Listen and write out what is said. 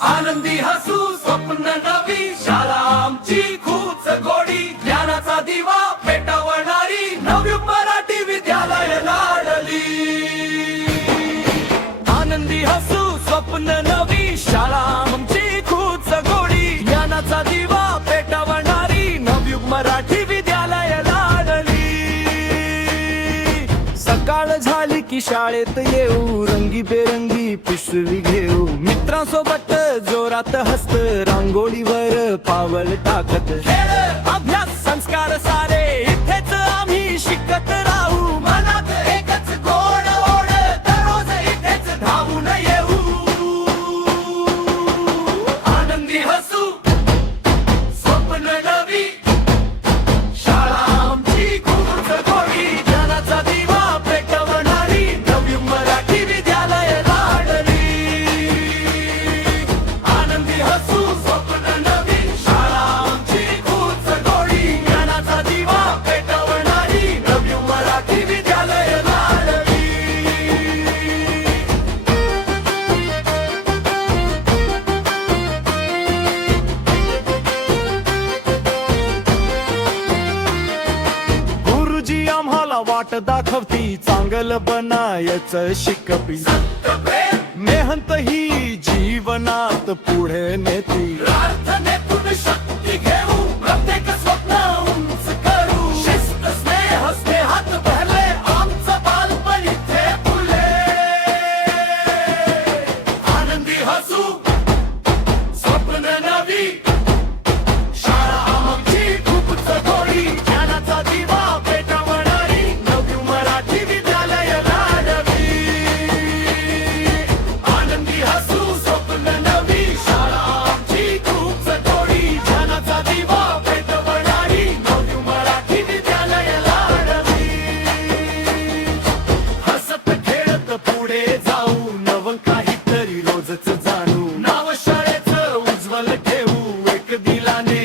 आनंदी हसू स्वप्न नवी शाळा आमची खूप गोडी ज्ञानाचा दिवा पेटवणारी नवयुग मराठी विद्यालय लाडली। आनंदी हसू स्वप्न नवी शाळा आमची खूप गोडी ज्ञानाचा दिवा पेटवणारी नवयुग मराठी विद्यालय लाडली। सकाळ झाली की शाळेत येऊ रंगीबेरंगी पिशवी घेऊ मित्रांसोबत जोरात हसत रांगोळीवर पावल टाकत खेळ अभ्यास संस्कार सारे इथेच आम्ही शिकत राहू मनात एकच गोड ओढ दररोज इथेच धावून येऊ। आनंदी हसू स्वप्न नवी शाळा आमची खूप गोडी ज्ञानाचा दिवा पेटवणारी नवयुग मराठी विद्यालय लाडली। आनंदी हसू स्वप्न नवी शाळा आमची खूप गोडी ज्ञानाचा दिवा पेटवणारी नवयुग मराठी विद्यालय लाडली। गुरुजी आम्हाला वाट दाखवती चांगलं बनायचं शिकवी मेहनत ही जीवनात पुढे नेती प्रार्थनेतून शक्ती घेऊ प्रत्येक स्वप्न उंच करू शिस्त स्नेह स्नेहात भरले आमचं बालपण इथे फुले। आनंदी हसू स्वप्न नवी शाळा आमची खूपच गोडी ज्ञानाचा दिवा पेटवणारी नवयुग मराठी विद्यालय लाडली। आनंदी हसू स्वप्न नवी शाळा आमची खूप गोडी ज्ञानाचा दिवा पेटवणारी नवयुग मराठी विद्यालय लाडली। हसत खेळत पुढे जाऊ नव काहीतरी रोजच जाणू नाव शाळेचं उज्ज्वल ठेवू एक दिलाने